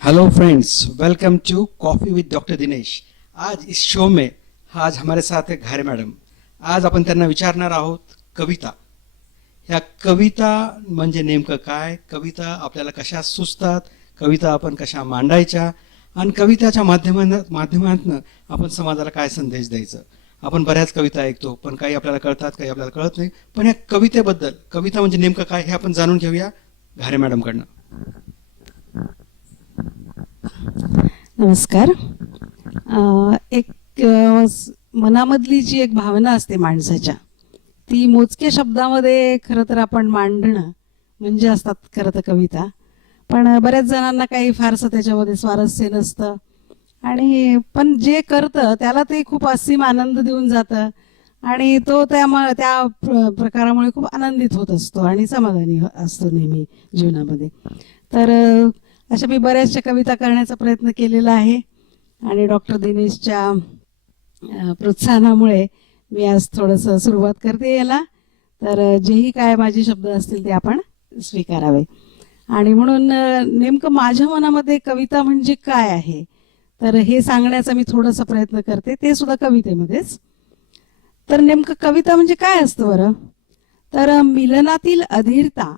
Hello friends, welcome to coffee with doctor Dinesh. आज इस show में आज हमारे साथ है घारे मॅडम। आज आपण त्यांना विचारणार आहोत कविता। ह्या कविता म्हणजे नेमकं काय, कविता आपल्याला कशा सुचतात, कविता आपण कशा मांडायच्या आणि कविताच्या माध्यमातून आपण समाजाला काय संदेश द्यायचं। आपण बऱ्याच कविता ऐकतो, पण काही आपल्याला कळतात, काही आपल्याला कळत नाही। पण या कवितेबद्दल, कविता म्हणजे नेमकं काय हे आपण जाणून घेऊया घारे मॅडमकडनं। नमस्कार। मनामधली जी एक भावना असते माणसाच्या, ती मोजक्या शब्दामध्ये खरं तर आपण मांडणं म्हणजे असतात खरं तर कविता। पण बऱ्याच जणांना काही फारसं त्याच्यामध्ये स्वारस्य नसतं आणि पण जे करतं त्याला ते खूप असीम आनंद देऊन जातं आणि तो त्या प्रकारामुळे खूप आनंदित होत असतो आणि समाधानी असतो नेहमी जीवनामध्ये। तर अशा मी बऱ्याचशा कविता करण्याचा प्रयत्न केलेला आहे आणि डॉक्टर दिनेशच्या प्रोत्साहनामुळे मी आज थोडंसं सुरुवात करते याला। तर जेही काय माझे शब्द असतील ते आपण स्वीकारावे। आणि म्हणून नेमकं माझ्या मनामध्ये कविता म्हणजे काय आहे तर हे सांगण्याचा मी थोडासा प्रयत्न करते, ते सुद्धा कवितेमध्येच। तर नेमकं कविता म्हणजे काय असतं बरं? तर मिलनातील अधीरता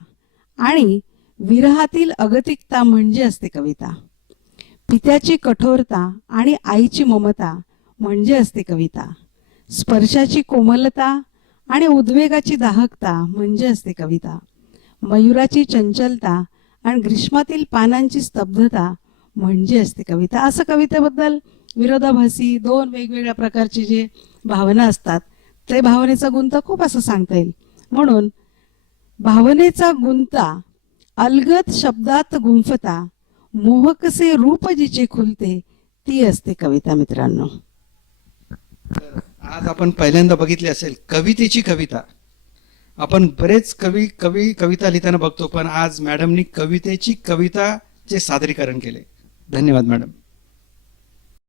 आणि विरहातील अगतिकता म्हणजे असते कविता। पित्याची कठोरता आणि आईची ममता म्हणजे असते कविता। स्पर्शाची कोमलता आणि उद्वेगाची दाहकता म्हणजे असते कविता। मयुराची चंचलता आणि ग्रीष्मातील पानांची स्तब्धता म्हणजे असते कविता। असं कवितेबद्दल विरोधाभासी दोन वेगवेगळ्या प्रकारची जे भावना असतात ते भावनेचा गुंता खूप असं सांगता येईल। म्हणून भावनेचा गुंता अलगद शब्दात गुंफता मोहकसे रूप जिचे खुलते ती असते कविता मित्रांनो। आज आपण पहिल्यांदा बघितली असेल कवितेची कविता। आपण बरेच कविता लिहिताना बघतो, पण आज मॅडमनी कवितेची कविताचे सादरीकरण केले। धन्यवाद मॅडम।